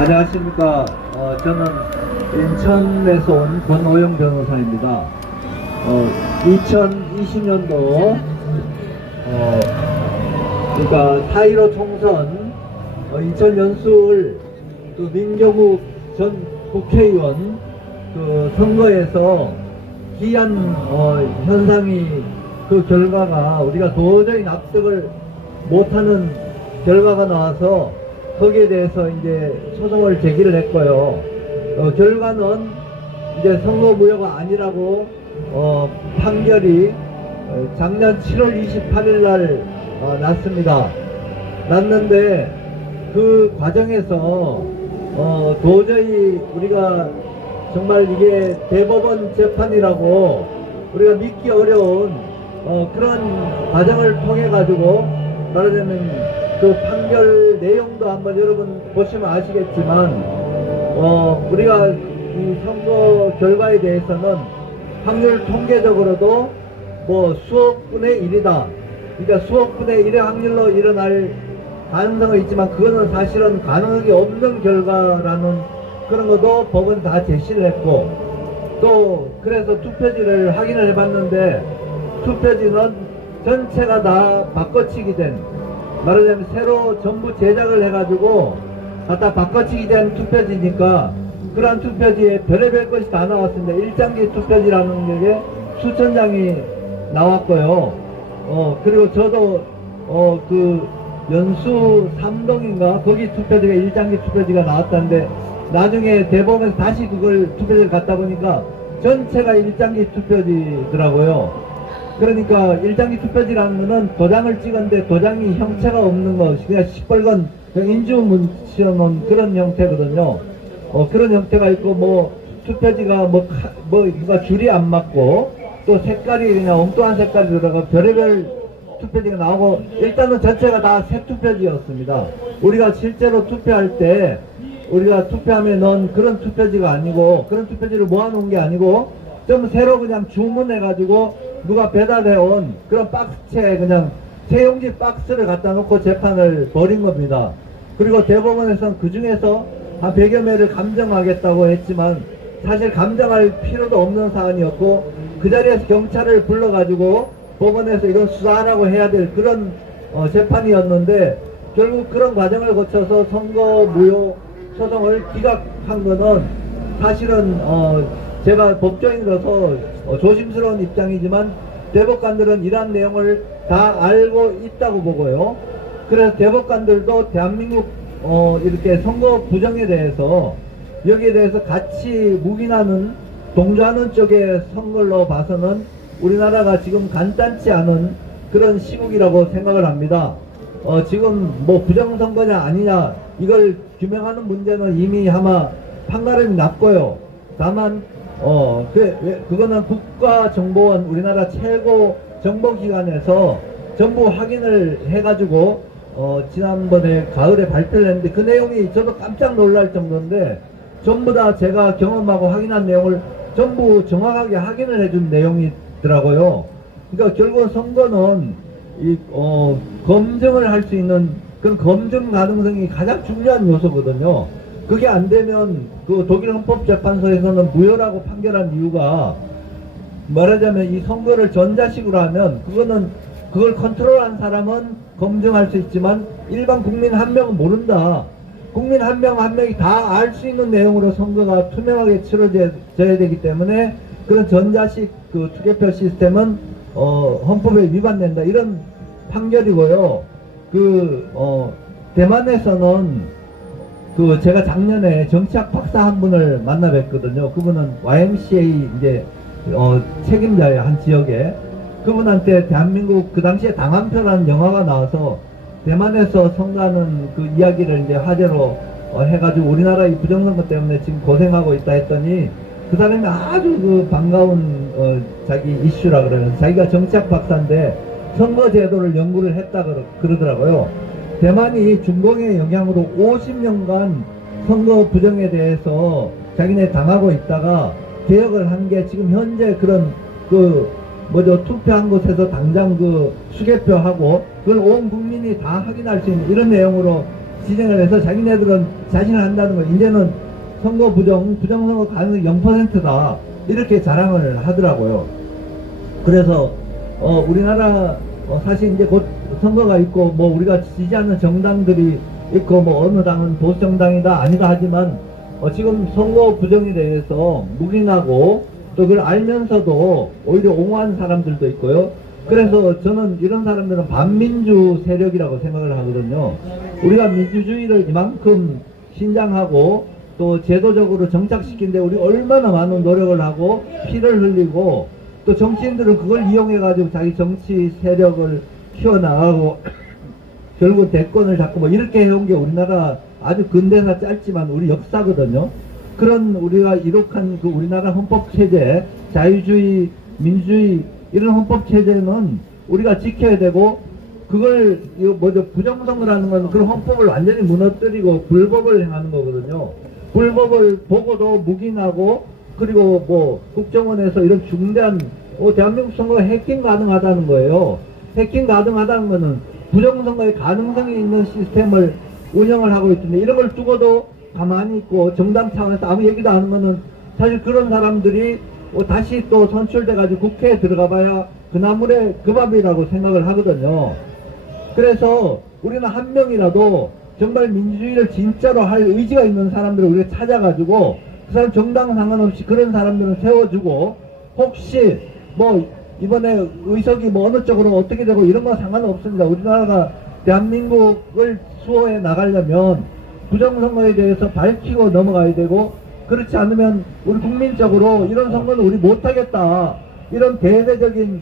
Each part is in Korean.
안녕하십니까. 저는 인천에서 온 권오영 변호사입니다. 2020년도 그러니까 4.15 총선 인천 연수을 그 민경욱 전 국회의원 그 선거에서 기한 현상이 그 결과가 우리가 도저히 납득을 못하는 결과가 나와서 거기에 대해서 이제 소송을 제기를 했고요. 결과는 이제 선거무효가 아니라고 판결이 작년 7월 28일 날 났습니다. 났는데 그 과정에서 도저히 우리가 정말 이게 대법원 재판이라고 우리가 믿기 어려운 그런 과정을 통해 가지고 말하자면 그 판결 내용도 한번 여러분 보시면 아시겠지만 우리가 이 선거 결과에 대해서는 확률 통계적으로도 뭐 수억 분의 1이다. 그러니까 수억 분의 1의 확률로 일어날 가능성은 있지만 그거는 사실은 가능성이 없는 결과라는 그런 것도 법은 다 제시를 했고, 또 그래서 투표지를 확인을 해봤는데 투표지는 전체가 다 바꿔치기 된, 말하자면 새로 전부 제작을 해가지고 갖다 바꿔치기 된 투표지니까 그러한 투표지에 별의별 것이 다 나왔습니다. 일장기 투표지라는 게 수천 장이 나왔고요. 그리고 저도 그 연수 3동인가 거기 투표지가 일장기 투표지가 나왔다는데 나중에 대법원에서 다시 그걸 투표지를 갖다 보니까 전체가 일장기 투표지더라고요. 그러니까 일장기 투표지라는 거는 도장을 찍었는데 도장이 형체가 없는 거, 그냥 시뻘건 인주문시어놓은 그런 형태거든요. 그런 형태가 있고, 뭐 투표지가 이거 줄이 안 맞고 또 색깔이 그냥 엉뚱한 색깔이 들어가 별의별 투표지가 나오고, 일단은 전체가 다 새 투표지였습니다. 우리가 실제로 투표할 때 우리가 투표함에 넣은 그런 투표지가 아니고, 그런 투표지를 모아놓은 게 아니고 좀 새로 그냥 주문해가지고 누가 배달해온 그런 박스채 그냥 세용지 박스를 갖다 놓고 재판을 벌인 겁니다. 그리고 대법원에서는 그 중에서 한 100여 매를 감정하겠다고 했지만 사실 감정할 필요도 없는 사안이었고, 그 자리에서 경찰을 불러가지고 법원에서 이건 수사하라고 해야 될 그런 재판이었는데, 결국 그런 과정을 거쳐서 선거무효 소송을 기각한 거는 사실은 제가 법조인으로서 조심스러운 입장이지만 대법관들은 이러한 내용을 다 알고 있다고 보고요. 그래서 대법관들도 대한민국 이렇게 선거 부정에 대해서 여기에 대해서 같이 묵인하는 동조하는 쪽의 선거로 봐서는 우리나라가 지금 간단치 않은 그런 시국이라고 생각을 합니다. 지금 뭐 부정선거냐 아니냐 이걸 규명하는 문제는 이미 아마 판가름이 났고요. 다만 그거는 국가정보원 우리나라 최고 정보기관에서 전부 확인을 해가지고 지난번에 가을에 발표를 했는데 그 내용이 저도 깜짝 놀랄 정도인데 전부 다 제가 경험하고 확인한 내용을 전부 정확하게 확인을 해준 내용이더라고요. 그러니까 결국은 선거는 검증을 할 수 있는 그런 검증 가능성이 가장 중요한 요소거든요. 그게 안 되면 그 독일 헌법재판소에서는 무효라고 판결한 이유가, 말하자면 이 선거를 전자식으로 하면 그걸 컨트롤한 사람은 검증할 수 있지만 일반 국민 한 명은 모른다. 국민 한 명 한 명이 다 알 수 있는 내용으로 선거가 투명하게 치러져야 되기 때문에 그런 전자식 그 투개표 시스템은 헌법에 위반된다, 이런 판결이고요. 대만에서는 제가 작년에 정치학 박사 한 분을 만나 뵀거든요. 그분은 YMCA 이제 책임자예요, 한 지역에. 그분한테 대한민국 그 당시에 당한표라는 영화가 나와서 대만에서 선거하는 그 이야기를 이제 화제로 해가지고 우리나라 이 부정선거 때문에 지금 고생하고 있다 했더니 그 사람이 아주 그 반가운 자기 이슈라 그러면서 자기가 정치학 박사인데 선거제도를 연구를 했다 그러더라고요. 대만이 중공의 영향으로 50년간 선거 부정에 대해서 자기네 당하고 있다가 개혁을 한 게 지금 현재 그런 투표한 곳에서 당장 수개표하고 그걸 온 국민이 다 확인할 수 있는 이런 내용으로 진행을 해서 자기네들은 자신을 한다는 거, 이제는 선거 부정선거 가능성이 0%다. 이렇게 자랑을 하더라고요. 그래서, 우리나라, 사실 이제 곧 선거가 있고, 뭐 우리가 지지하는 정당들이 있고, 뭐 어느 당은 보수정당이다, 아니다 하지만, 지금 선거 부정에 대해서 묵인하고, 또 그걸 알면서도 오히려 옹호하는 사람들도 있고요. 그래서 저는 이런 사람들은 반민주 세력이라고 생각을 하거든요. 우리가 민주주의를 이만큼 신장하고 또 제도적으로 정착시키는데 우리 얼마나 많은 노력을 하고 피를 흘리고, 또 정치인들은 그걸 이용해 가지고 자기 정치 세력을 키워나가고 결국 대권을 잡고 뭐 이렇게 해온 게 우리나라 아주 근대사 짧지만 우리 역사거든요. 그런 우리가 이룩한 그 우리나라 헌법체제, 자유주의, 민주주의 이런 헌법체제는 우리가 지켜야 되고, 그걸 이거 뭐죠, 부정선거라는 건 그런 헌법을 완전히 무너뜨리고 불법을 행하는 거거든요. 불법을 보고도 묵인하고, 그리고 뭐 국정원에서 이런 중대한 대한민국 선거가 해킹 가능하다는 거예요. 해킹 가능하다는 거는 부정선거의 가능성이 있는 시스템을 운영을 하고 있는데, 이런 걸 두고도 가만히 있고 정당 차원에서 아무 얘기도 안 하는 거는, 사실 그런 사람들이 다시 또 선출돼 가지고 국회에 들어가 봐야 그나물의 그 밥이라고 생각을 하거든요. 그래서 우리는 한 명이라도 정말 민주주의를 진짜로 할 의지가 있는 사람들을 우리가 찾아가지고 그 사람 정당 상관없이 그런 사람들은 세워주고, 혹시 뭐 이번에 의석이 뭐 어느 쪽으로 어떻게 되고 이런 거 상관없습니다. 우리나라가 대한민국을 수호해 나가려면 부정선거에 대해서 밝히고 넘어가야 되고, 그렇지 않으면 우리 국민적으로 이런 선거는 우리 못하겠다, 이런 대대적인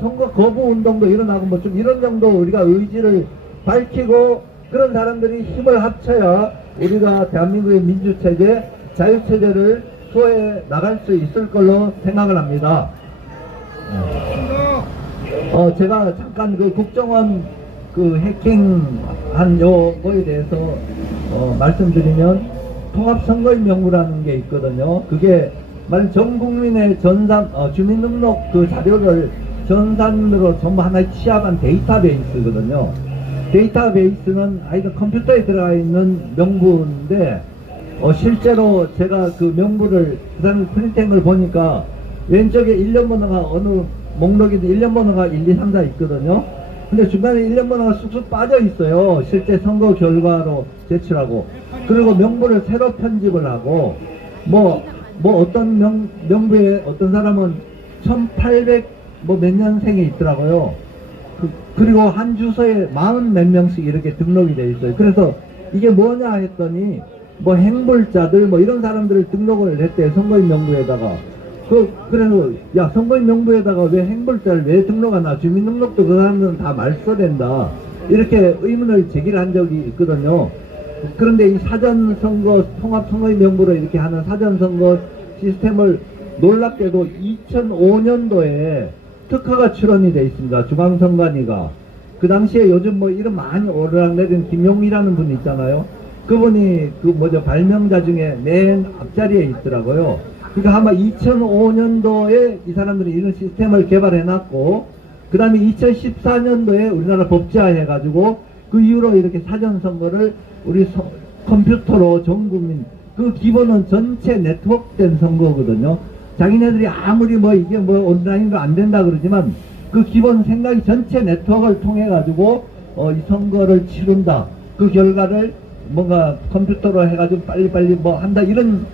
선거 거부 운동도 일어나고 뭐 좀 이런 정도 우리가 의지를 밝히고, 그런 사람들이 힘을 합쳐야 우리가 대한민국의 민주체제, 자유체제를 수호해 나갈 수 있을 걸로 생각을 합니다. 제가 잠깐 그 국정원 그 해킹한 요거에 대해서 말씀드리면, 통합선거인명부라는 게 있거든요. 그게 만 전 국민의 주민등록 그 자료를 전산으로 전부 하나의 취합한 데이터베이스거든요. 데이터베이스는 하여튼 컴퓨터에 들어가 있는 명부인데, 실제로 제가 그 명부를 그 다음에 프린팅을 보니까 왼쪽에 일련 번호가 어느 목록에도 일련 번호가 1, 2, 3, 4 있거든요. 근데 중간에 일련 번호가 쑥쑥 빠져 있어요. 실제 선거 결과로 제출하고. 그리고 명부를 새로 편집을 하고, 뭐 어떤 명부에 어떤 사람은 1800 뭐 몇 년생이 있더라고요. 그리고 한 주소에 40 몇 명씩 이렇게 등록이 돼 있어요. 그래서 이게 뭐냐 했더니, 뭐 행불자들 뭐 이런 사람들을 등록을 했대, 선거인 명부에다가. 그래서 야, 선거인 명부에다가 왜 행불자를 왜 등록하나, 주민등록도 그 사람들은 다 말소된다, 이렇게 의문을 제기를 한 적이 있거든요. 그런데 이 사전선거, 통합선거인 명부로 이렇게 하는 사전선거 시스템을 놀랍게도 2005년도에 특허가 출원이 돼 있습니다. 중앙선관위가. 그 당시에 요즘 뭐 이름 많이 오르락내린 김용이라는 분이 있잖아요. 그분이 그 뭐죠, 발명자 중에 맨 앞자리에 있더라고요. 그러니까 아마 2005년도에 이 사람들이 이런 시스템을 개발해 놨고, 그 다음에 2014년도에 우리나라 법제화 해가지고 그 이후로 이렇게 사전선거를 우리 컴퓨터로 전 국민, 그 기본은 전체 네트워크된 선거거든요. 자기네들이 아무리 뭐 이게 뭐 온라인으로 안 된다 그러지만 그 기본 생각이 전체 네트워크를 통해 가지고 이 선거를 치른다, 그 결과를 뭔가 컴퓨터로 해가지고 빨리빨리 뭐 한다, 이런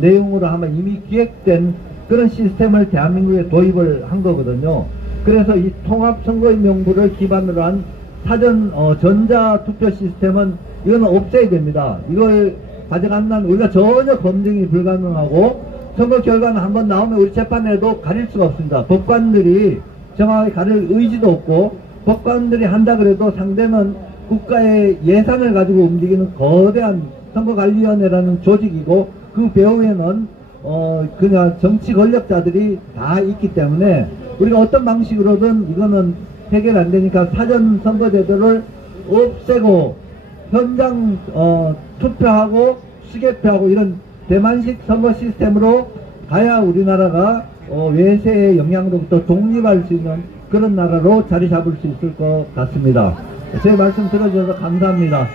내용으로 하면 이미 기획된 그런 시스템을 대한민국에 도입을 한 거거든요. 그래서 이 통합선거인 명부를 기반으로 한 사전 전자투표 시스템은 이거는 없애야 됩니다. 이걸 가져간다면 우리가 전혀 검증이 불가능하고, 선거 결과는 한번 나오면 우리 재판에도 가릴 수가 없습니다. 법관들이 정확하게 가릴 의지도 없고, 법관들이 한다 그래도 상대는 국가의 예산을 가지고 움직이는 거대한 선거관리위원회라는 조직이고, 그 배후에는 그냥 정치 권력자들이 다 있기 때문에 우리가 어떤 방식으로든 이거는 해결 안 되니까 사전 선거제도를 없애고 현장 투표하고 수개표하고 이런 대만식 선거 시스템으로 가야 우리나라가 외세의 영향으로부터 독립할 수 있는 그런 나라로 자리 잡을 수 있을 것 같습니다. 제 말씀 들어주셔서 감사합니다.